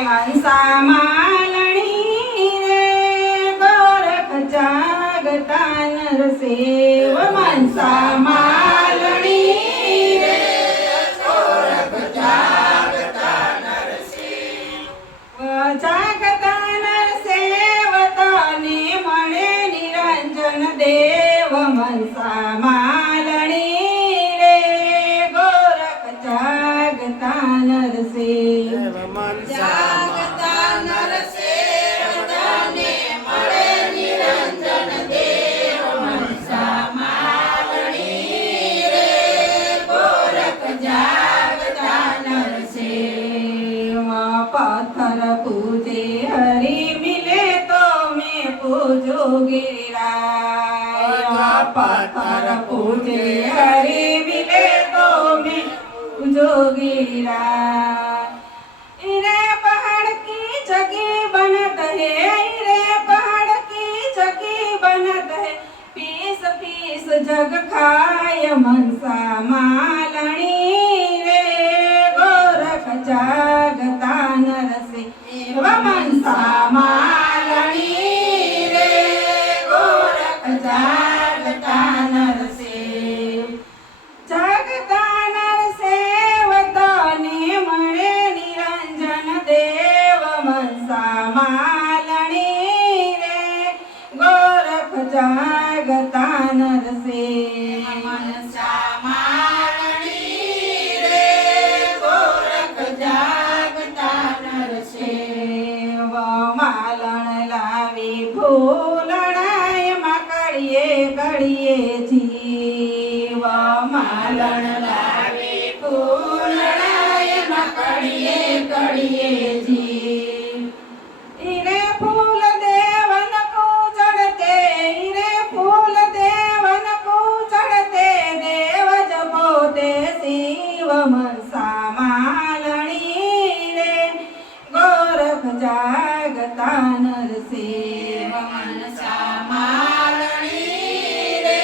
मनसा मालणी रे गोरख जागता नरसेव मनसा मालणी रे गोरख जागता नरसेव जागता नरसेव ताने मणे निरंजन देव मनसा मालणी रे गोरख जागता नरसेव जागता नरसेव ताने मणे निरंजन देव मनसा मालणी रे गोरख जागता नरसेव पत्थर पूजे हरि मिले तो मैं पूजो गिरिराज पत्थर पूजे हरि मिले तो मैं पूजो गिरिराज इरे पहाड़ की चकी बनत है इरे पहाड़ की चकी बनत है पीस पीस जग खाय मनसा मालणी रे गोरख जागता नरसेव मनसा मालणी रे गोरख जागता नरसेव जागता नरसेव ताने मणे निरंजन देव मनसा मालणी रे गोरख जागता नरसेव मनसा मालणी रे गोरख जागता नरसेव मालण लावी फूलणाय माकड़िये कड़िये जीव मालण लावी फूलणाय माकड़िये कड़िये जीव इरे फूल देवन को चढ़ते इरे फूल देवन को चढ़ते देव जपोते शिव मनसा मालणी रे गोरख जागता नरसेव मनसा मालणी रे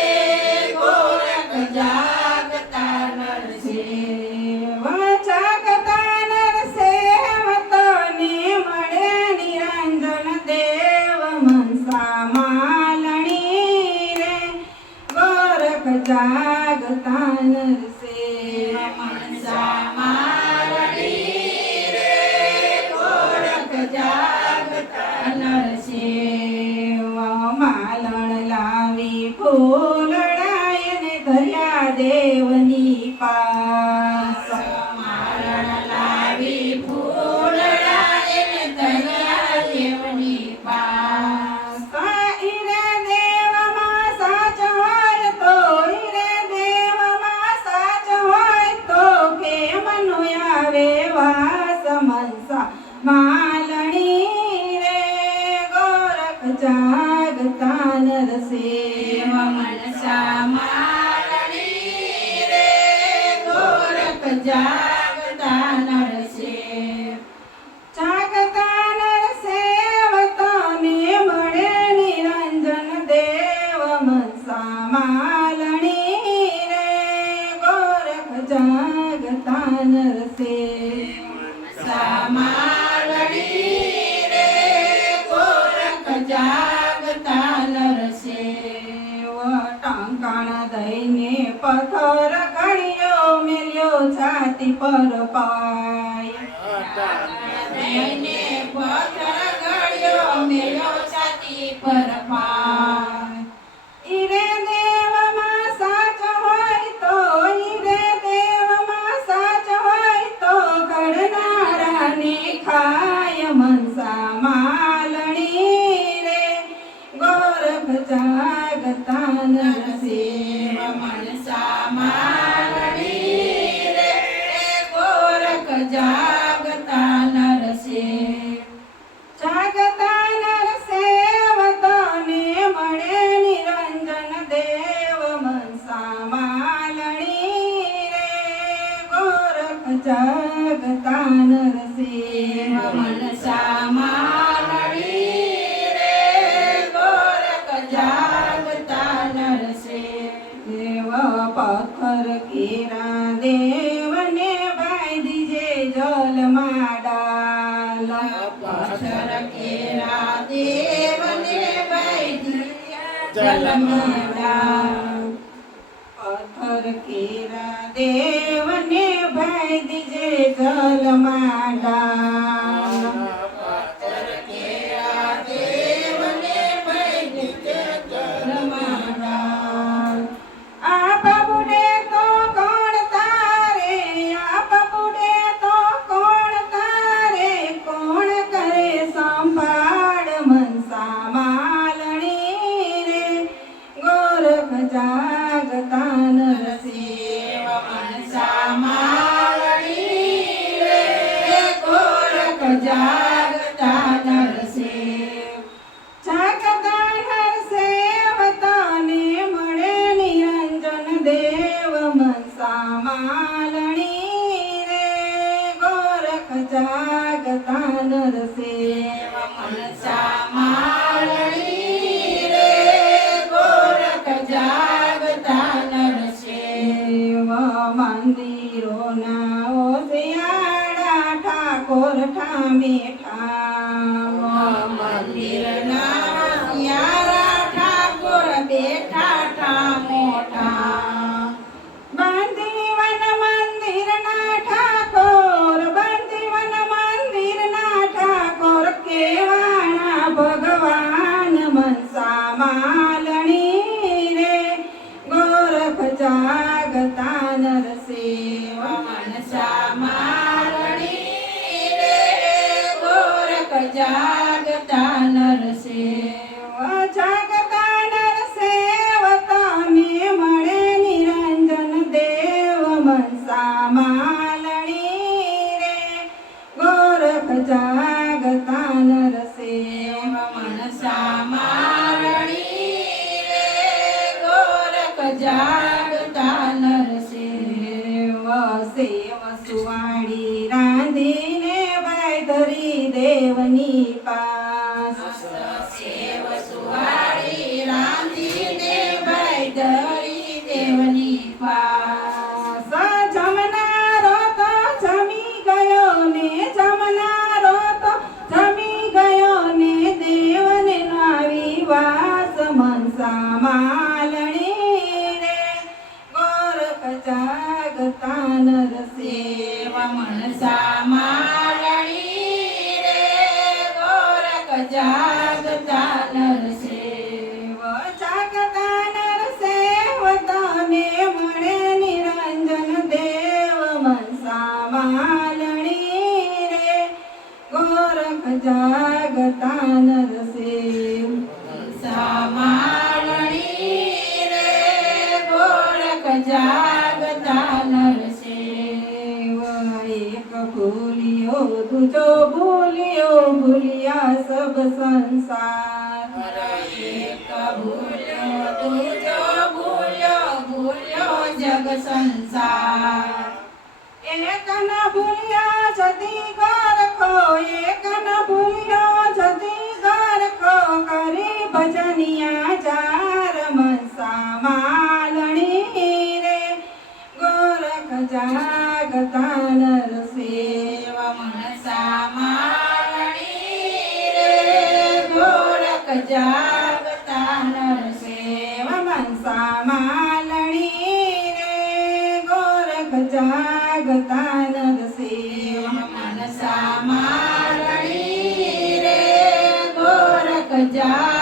गोरख जागता नरसेव जागता नरसेव ताने मणे निरंजन देव मनसा मालणी रे गोरख जागता नरसेव मनसा मालणी रे गोरख जागता नरसेव मालण लावी फूलडाय ने धर्या देवनी पास मालण लावी फूलडाय ने धर्या देवनी पास इरे देव मा साच होय तो इरे देव मा साच होय तो के मनु आवे वास मनसा मालणी रे गोरख जागता नरसेव मनसा मालणी रे गोरख जागता नरसेव जागता नरसेव ताने मणे निरंजन देव मनसा मालणी रे गोरख जागता नरसेव मनसा मालणी रे गोरख जागता नरसेव टांकाण दईने पत्थर गणियो मेल्यो छाती पर पाय दईने पत्थर गणियो मेल्यो छाती पर पाय इरे देव मा साच होय तो इरे देव मा साच होय तो घडणाराने खाय मनसा मालणी रे गोरख जागता नरसेव मनसा मालणी रे गोरख जागता नरसेव जागता नरसेव ताने मणे निरंजन देव मनसा मालणी रे गोरख जागता नरसेव मनसा मालणी रे गोरख जागता नरसेव देव पत्थर केरा देवने बाय दीजे जल माडा મેળા પથ્થર કેરા દેવને ભાઈ દીજે જલમાં ડાળ પથ્થર કેરા દેવને ભાઈ દીજે જલમાં ડાળ આ બબુડે તો કોણ તારે આ બબુડે તો કોણ તારે કોણ કરે સંભાળ મનસા માલણી રે ગોરખ જાગતા નરસિંહ મનસા માલણી રે ગોરખ જાગતા નરસિંહ જાગતા નરસિંહ તને મળે નિરંજન દેવ મનસા માલણી રે ગોરખ જાગતા નરસિંહ મનસા માલણી રે ગોરખ જાગતા નરસિંહ મંદિરોના ઓસિયાળા ઠાકોર ઠામે ઠામ મંદિરના ઓસિયાળા ઠાકોર બેઠા ઠામો ઠામ બંદીવન મંદિરના ઠાકોર બંદીવન મંદિરના ઠાકોર કેવાણા ભગવાન મનસા માલણી રે ગોરખ જાગતા નરસિંહ મનસા માલણી રે ગોરખ જાગતા નરસિંહ જાગતા નરસિંહ તને મળે નિરંજન દેવ મનસા માલણી રે ગોરખ જાગતા નરસિંહ મનસા માલણી રે ગોરખ જાગતા નરસિંહ સેવ સુવાડી રાંધીને ભાઈ ધરી દેવની પાસ સેવ સુવાડી રાંધીને ભાઈ ધરી દેવની પાસ જમનારો તો જમી ગયો ને જમનારો તો જમી ગયો ને દેવને નાવી વાસ મનસા માલણી રે ગોરખ જાગતા નરસિંહ મનસા માલણી રે ગોરખ જાગતા નરસિંહ જાગતા નરસિંહ તને મળે નિરંજન દેવ મનસા માલણી રે ગોરખ જાગતા નરસિંહ મનસા માલણી રે ગોરખ જાગતા નરસિંહ એક ભૂલ્યો દૂજો ભૂલ્યો ભૂલ્યા સબ સંસાર એક ભૂલ્યો દૂજો ભૂલ્યો ભૂલ્યો જગ સંસાર એક ન ભૂલ્યો જતી ગરખો એક ન ભૂલ્યો જતી ગરખો કરી ભજનિયા ચાર મનસા માલણી રે ગોરખ જાગતા નરસિંહ મનસા માલણી રે ગોરખ જાગતા નરસિંહ મનસા માલણી રે ગોરખ જાગતા નરસિંહ મનસા માલણી રે ગોરખ જાગતા